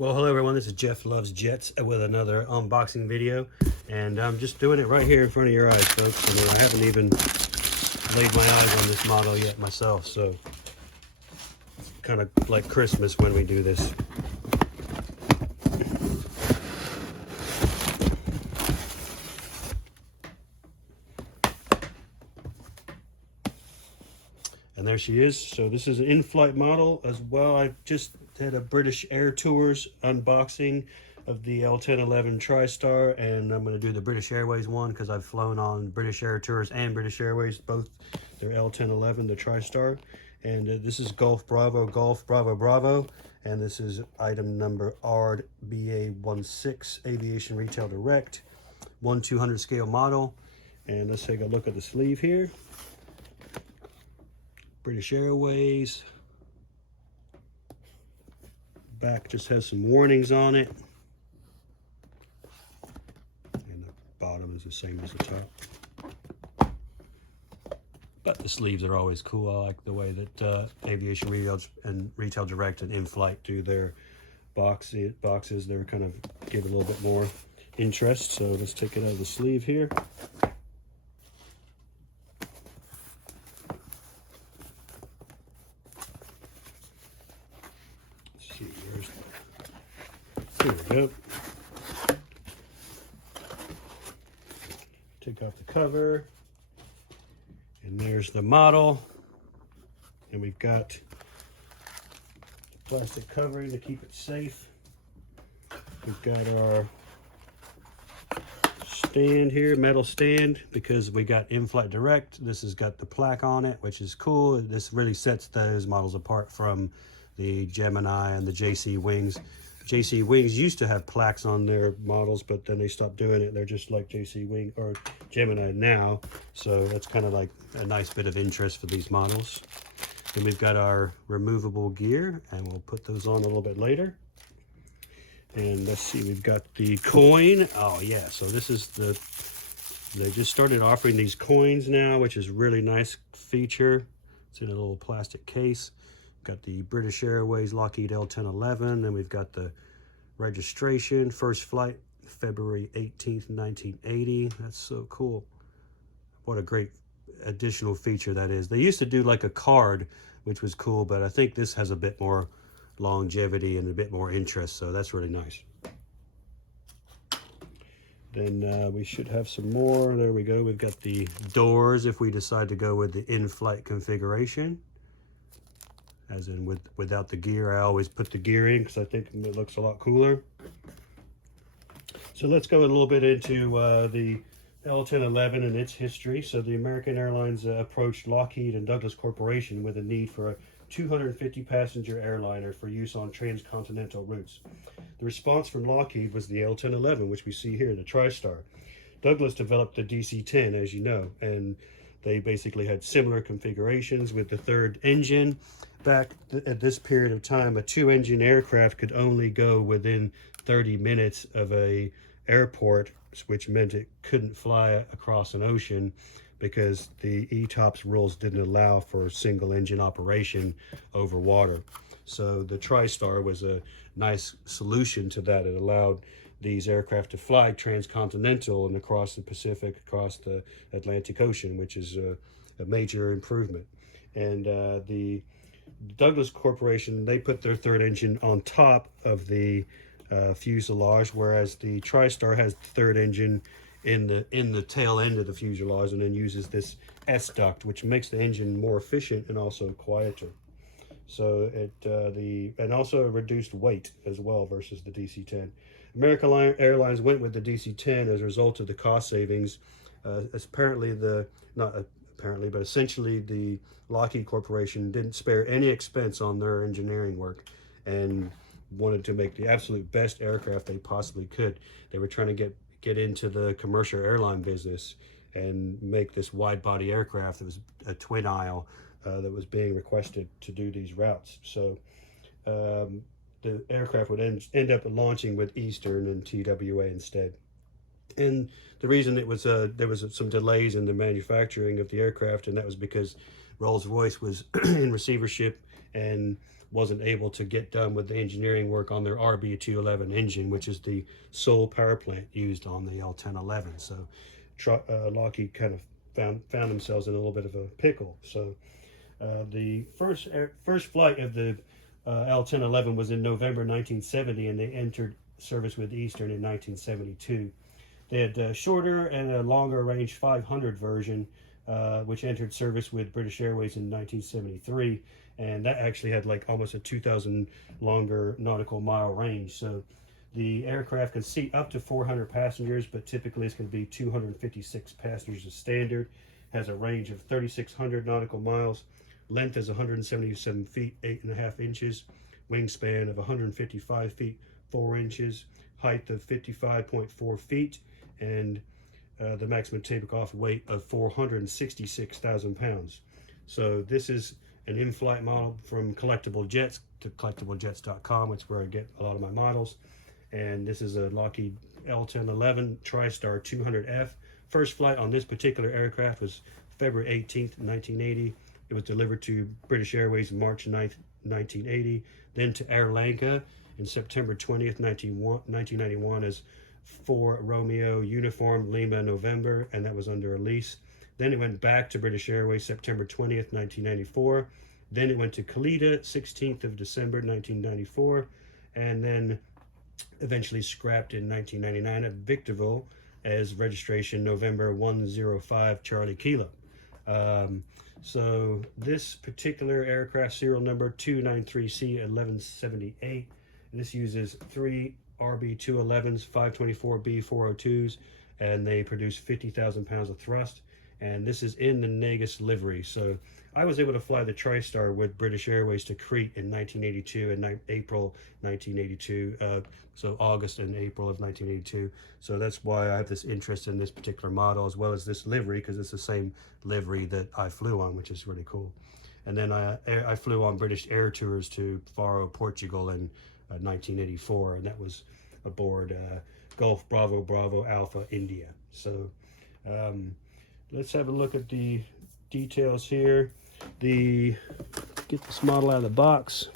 Well, hello everyone, this is Jeff Loves Jets with another unboxing video, and I'm just doing it right here in front of your eyes, folks. I mean, I haven't even laid my eyes on this model yet myself, so it's kind of like Christmas when we do this. And there she is. So this is an in-flight model as well. I just had a British Airtours unboxing of the L-1011 Tristar, and I'm going to do the British Airways one because I've flown on British Airtours and British Airways, both their L-1011, the Tristar. And this is Golf Bravo Bravo, and this is item number ARD BA16 Aviation Retail Direct 1/200 scale model. And let's take a look at the sleeve here. British Airways. Back just has some warnings on it. And the bottom is the same as the top. But the sleeves are always cool. I like the way that Aviation Retail Direct and In-Flight do their boxes. They're kind of give it a little bit more interest. So let's take it out of the sleeve here. Here we go. Take off the cover, and there's the model. And we've got the plastic covering to keep it safe. We've got our stand here, metal stand, because we got In-Flight Direct. This has got the plaque on it, which is cool. This really sets those models apart from the Gemini and the JC Wings. JC Wings used to have plaques on their models, but then they stopped doing it. They're just like JC Wing or Gemini now. So that's kind of like a nice bit of interest for these models. Then we've got our removable gear, and we'll put those on a little bit later. And let's see, we've got the coin. Oh yeah, so this is they just started offering these coins now, which is really nice feature. It's in a little plastic case. Got the British Airways Lockheed L-1011, and we've got the registration, first flight, February 18th, 1980. That's so cool. What a great additional feature that is. They used to do like a card, which was cool, but I think this has a bit more longevity and a bit more interest, so that's really nice. Then we should have some more. There we go. We've got the doors if we decide to go with the in-flight configuration. As in without the gear. I always put the gear in because I think it looks a lot cooler. So let's go a little bit into the L-1011 and its history. So the American Airlines approached Lockheed and Douglas Corporation with a need for a 250 passenger airliner for use on transcontinental routes. The response from Lockheed was the L-1011, which we see here, the Tristar. Douglas developed the DC-10, as you know, and they basically had similar configurations with the third engine. Back at this period of time, a two-engine aircraft could only go within 30 minutes of a airport, which meant it couldn't fly across an ocean because the ETOPS rules didn't allow for single engine operation over water. So the Tristar was a nice solution to that. It allowed these aircraft to fly transcontinental and across the Pacific, across the Atlantic Ocean, which is a major improvement. And the Douglas Corporation, they put their third engine on top of the fuselage, whereas the Tristar has the third engine in the tail end of the fuselage, and then uses this S-duct, which makes the engine more efficient and also quieter. So and also a reduced weight as well versus the DC-10. American Airlines went with the DC-10 as a result of the cost savings. But essentially the Lockheed Corporation didn't spare any expense on their engineering work and wanted to make the absolute best aircraft they possibly could. They were trying to get into the commercial airline business and make this wide body aircraft that was a twin aisle that was being requested to do these routes. So the aircraft would end up launching with Eastern and TWA instead. And the reason it was there was some delays in the manufacturing of the aircraft, and that was because Rolls-Royce was in receivership and wasn't able to get done with the engineering work on their RB211 engine, which is the sole power plant used on the L-1011. So Lockheed kind of found themselves in a little bit of a pickle. So the first flight of the L-1011 was in November 1970, and they entered service with Eastern in 1972. They had a shorter and a longer range 500 version, which entered service with British Airways in 1973, and that actually had like almost a 2,000 longer nautical mile range. So the aircraft can seat up to 400 passengers, but typically it's going to be 256 passengers as standard. Has a range of 3,600 nautical miles. Length is 177 feet 8.5 inches. Wingspan of 155 feet 4 inches. Height of 55.4 feet, and the maximum takeoff weight of 466,000 pounds. So this is an in-flight model from Collectible Jets to collectiblejets.com. It's where I get a lot of my models. And this is a Lockheed L-1011 Tristar 200F. First flight on this particular aircraft was February 18th, 1980. It was delivered to British Airways March 9th, 1980. Then to Air Lanka in September 20th, 1991 as 4 Romeo Uniform Lima November, and that was under a lease. Then it went back to British Airways September 20th, 1994. Then it went to Kallita 16th of December 1994, and then eventually scrapped in 1999 at Victorville as registration November 105 Charlie Kilo. So this particular aircraft serial number 293C1178, and this uses 3 RB211s, 524B402s, and they produce 50,000 pounds of thrust. And this is in the Negus livery. So I was able to fly the Tristar with British Airways to Crete in 1982 and April 1982. So August and April of 1982. So that's why I have this interest in this particular model, as well as this livery, because it's the same livery that I flew on, which is really cool. And then I flew on British Airtours to Faro, Portugal in 1984, and that was aboard Golf Bravo Bravo Alpha India. So let's have a look at the details here. Get this model out of the box.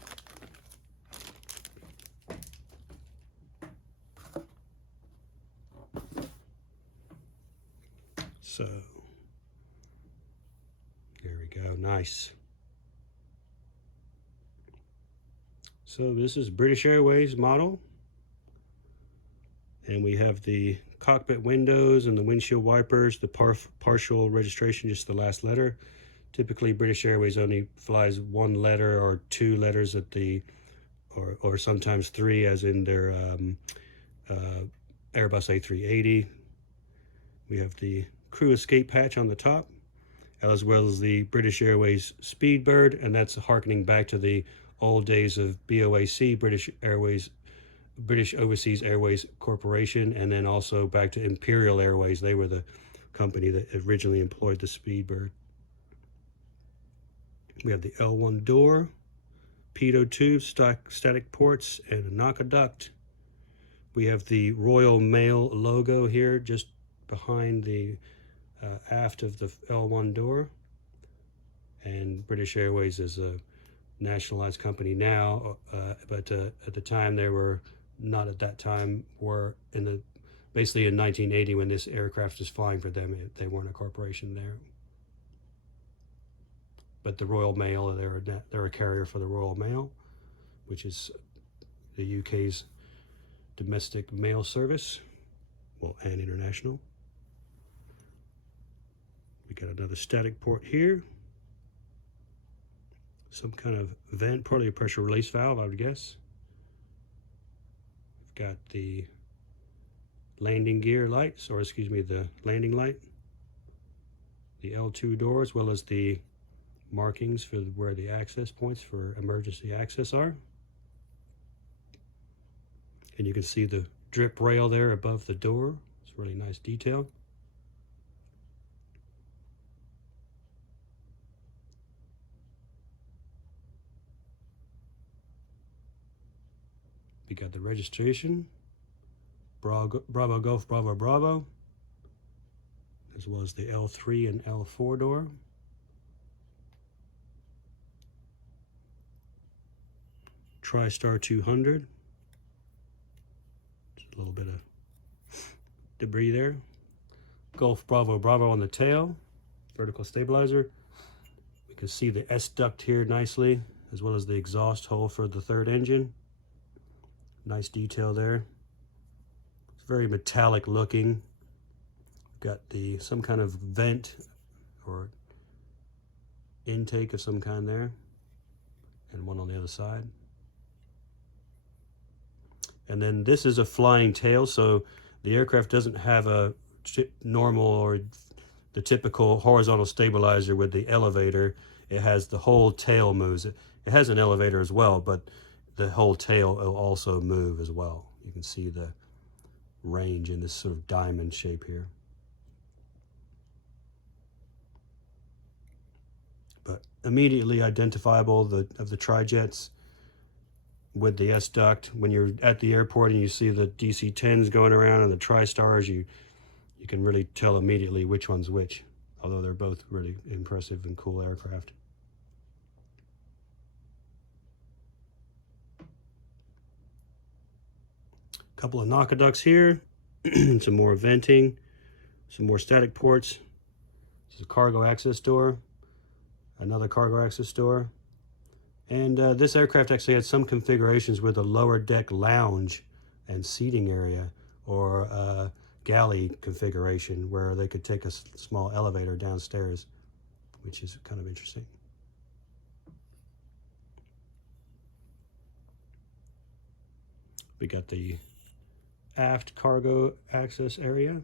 So there we go, nice. So this is British Airways model, and we have the cockpit windows and the windshield wipers, the partial registration, just the last letter. Typically British Airways only flies 1 letter or 2 letters at the, or sometimes 3, as in their Airbus A380. We have the crew escape hatch on the top, as well as the British Airways Speedbird, and that's harkening back to the old days of BOAC, British Airways, British Overseas Airways Corporation, and then also back to Imperial Airways. They were the company that originally employed the Speedbird. We have the L1 door, pitot tubes, static ports, and a knocker duct. We have the Royal Mail logo here just behind the aft of the L1 door. And British Airways is a nationalized company now, but at the time they were not. At that time, were in the basically in 1980 when this aircraft was flying for them. They weren't a corporation there. But the Royal Mail, they're a carrier for the Royal Mail, which is the UK's domestic mail service, well, and international. We got another static port here. Some kind of vent, probably a pressure release valve, I would guess. We've got the landing gear lights, or excuse me, the landing light. The L2 door, as well as the markings for where the access points for emergency access are. And you can see the drip rail there above the door. It's a really nice detail. We got the registration, Bravo Golf Bravo Bravo, as well as the L3 and L4 door. Tristar 200. Just a little bit of debris there. Golf Bravo Bravo on the tail, vertical stabilizer. We can see the S duct here nicely, as well as the exhaust hole for the third engine. Nice detail there. It's very metallic looking. Got some kind of vent or intake of some kind there, and one on the other side. And then this is a flying tail, so the aircraft doesn't have a normal or the typical horizontal stabilizer with the elevator. It has the whole tail moves. It has an elevator as well, but the whole tail will also move as well. You can see the range in this sort of diamond shape here. But immediately identifiable of the tri-jets with the S duct. When you're at the airport and you see the DC-10s going around and the Tri-Stars, you can really tell immediately which one's which, although they're both really impressive and cool aircraft. A couple of knockaducts here, some more venting, some more static ports. This is a cargo access door, another cargo access door. And this aircraft actually had some configurations with a lower deck lounge and seating area, or galley configuration where they could take a small elevator downstairs, which is kind of interesting. We got the aft cargo access area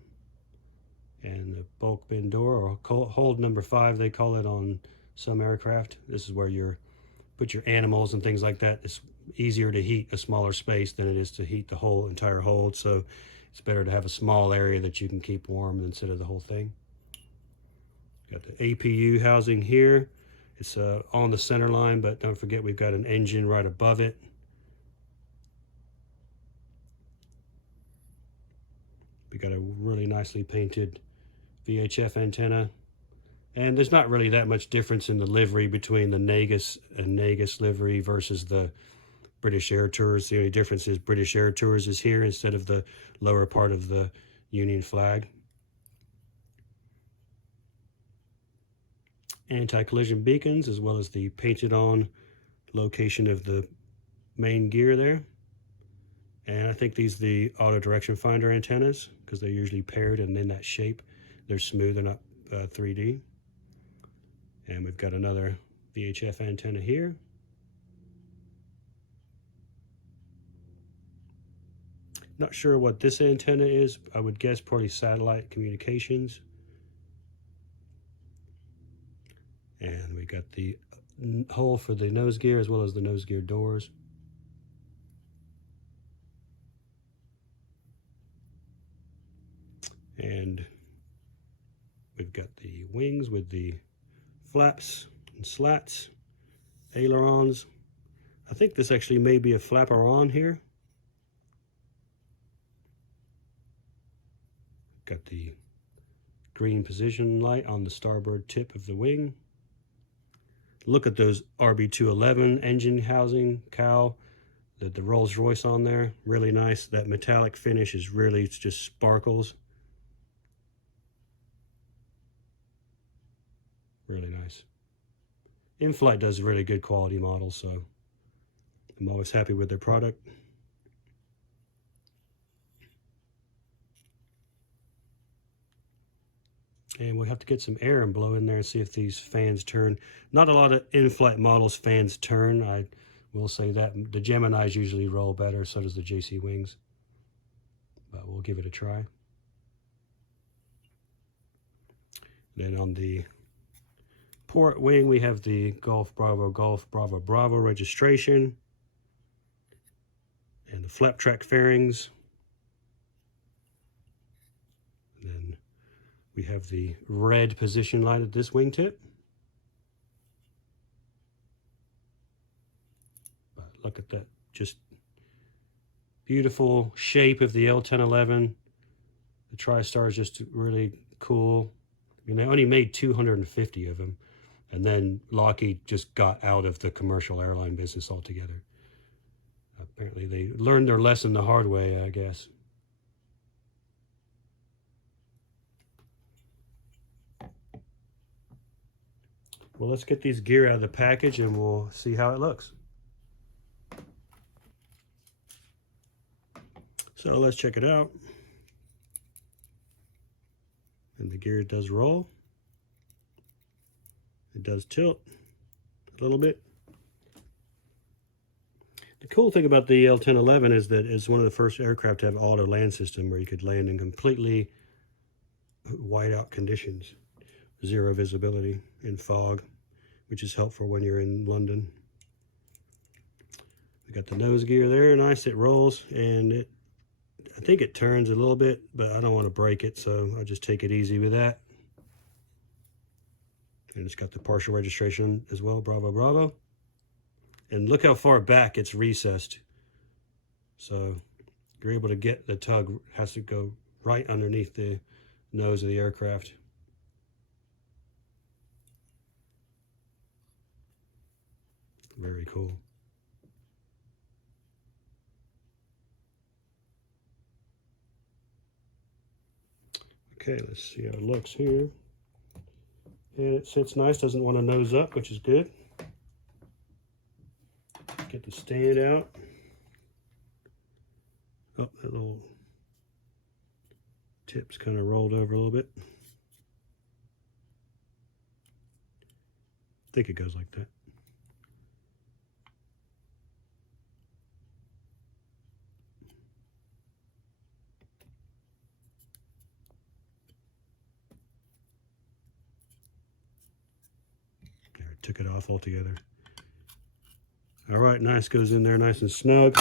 and the bulk bin door, or hold number 5 they call it on some aircraft. This is where you put your animals and things like that. It's easier to heat a smaller space than it is to heat the whole entire hold, so it's better to have a small area that you can keep warm instead of the whole thing. Got the APU housing here. It's on the center line, but don't forget we've got an engine right above it. We got a really nicely painted VHF antenna. And there's not really that much difference in the livery between the Negus and Negus livery versus the British Airtours. The only difference is British Airtours is here instead of the lower part of the Union flag. Anti-collision beacons, as well as the painted on location of the main gear there. And I think these are the auto direction finder antennas, because they're usually paired and in that shape. They're smooth, they're not 3D. And we've got another VHF antenna here. Not sure what this antenna is. I would guess probably satellite communications. And we got the hole for the nose gear as well as the nose gear doors. And we've got the wings with the flaps and slats, ailerons. I think this actually may be a flapper on here. Got the green position light on the starboard tip of the wing. Look at those RB211 engine housing, Cowl, the Rolls Royce on there, really nice. That metallic finish is really, it's just sparkles. Really nice. In-flight does really good quality models, so I'm always happy with their product. And we'll have to get some air and blow in there and see if these fans turn. Not a lot of in-flight models fans turn. I will say that. The Geminis usually roll better, so does the JC Wings. But we'll give it a try. Then on the port wing, we have the Golf Bravo Bravo registration. And the flap track fairings. And then we have the red position light at this wingtip. But look at that, just Beautiful shape of the L-1011. The TriStar is just really cool. And they only made 250 of them. And then Lockheed just got out of the commercial airline business altogether. Apparently they learned their lesson the hard way, I guess. Well, let's get these gear out of the package and we'll see how it looks. So let's check it out. And the gear does roll. It does tilt a little bit. The cool thing about the L-1011 is that it's one of the first aircraft to have auto land system where you could land in completely whiteout conditions. Zero visibility in fog, which is helpful when you're in London. We got the nose gear there, nice, it rolls, and I think it turns a little bit, but I don't want to break it, so I'll just take it easy with that. And it's got the partial registration as well, bravo, bravo. And look how far back it's recessed. So you're able to get the tug, has to go right underneath the nose of the aircraft. Very cool. Okay, let's see how it looks here. And it sits nice, doesn't want to nose up, which is good. Get the stand out. Oh, that little tip's kind of rolled over a little bit. I think it goes like that. There, took it off altogether. All right, nice, goes in there nice and snug.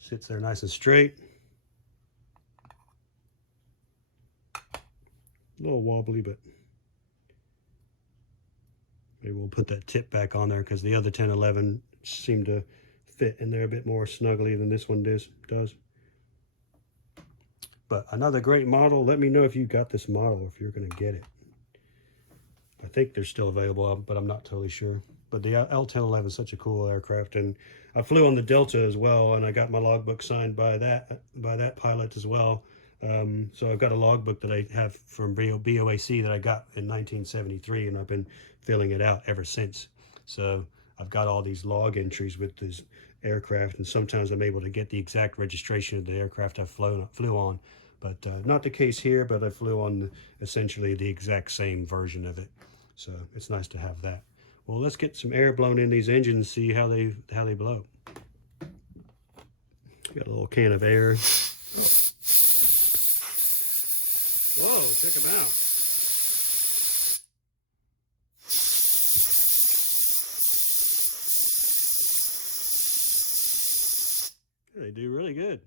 Sits there nice and straight. A little wobbly, but maybe we'll put that tip back on there because the other 1011 seemed to fit in there a bit more snugly than this one does. But another great model. Let me know if you got this model, if you're going to get it. I think they're still available, but I'm not totally sure. But the L-1011 is such a cool aircraft, and I flew on the Delta as well, and I got my logbook signed by that pilot as well. So I've got a logbook that I have from BOAC that I got in 1973, and I've been filling it out ever since. So I've got all these log entries with this aircraft, and sometimes I'm able to get the exact registration of the aircraft I flew on. But not the case here, but I flew on essentially the exact same version of it. So it's nice to have that. Well, let's get some air blown in these engines and see how they blow. Got a little can of air. Whoa, check them out. They do really good.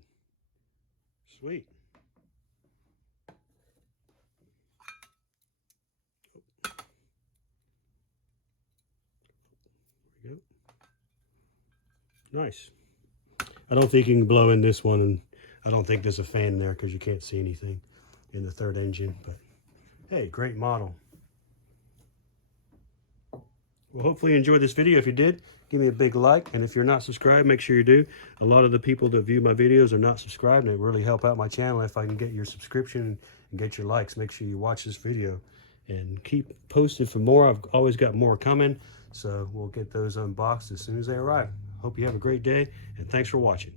Sweet. There we go. Nice. I don't think you can blow in this one, and I don't think there's a fan there because you can't see anything in the third engine, but hey, great model. Well, hopefully you enjoyed this video. If you did, give me a big like, and if you're not subscribed, make sure you do. A lot of the people that view my videos are not subscribed, and it really help out my channel if I can get your subscription and get your likes. Make sure you watch this video and keep posted for more. I've always got more coming, so we'll get those unboxed as soon as they arrive. Hope you have a great day, and thanks for watching.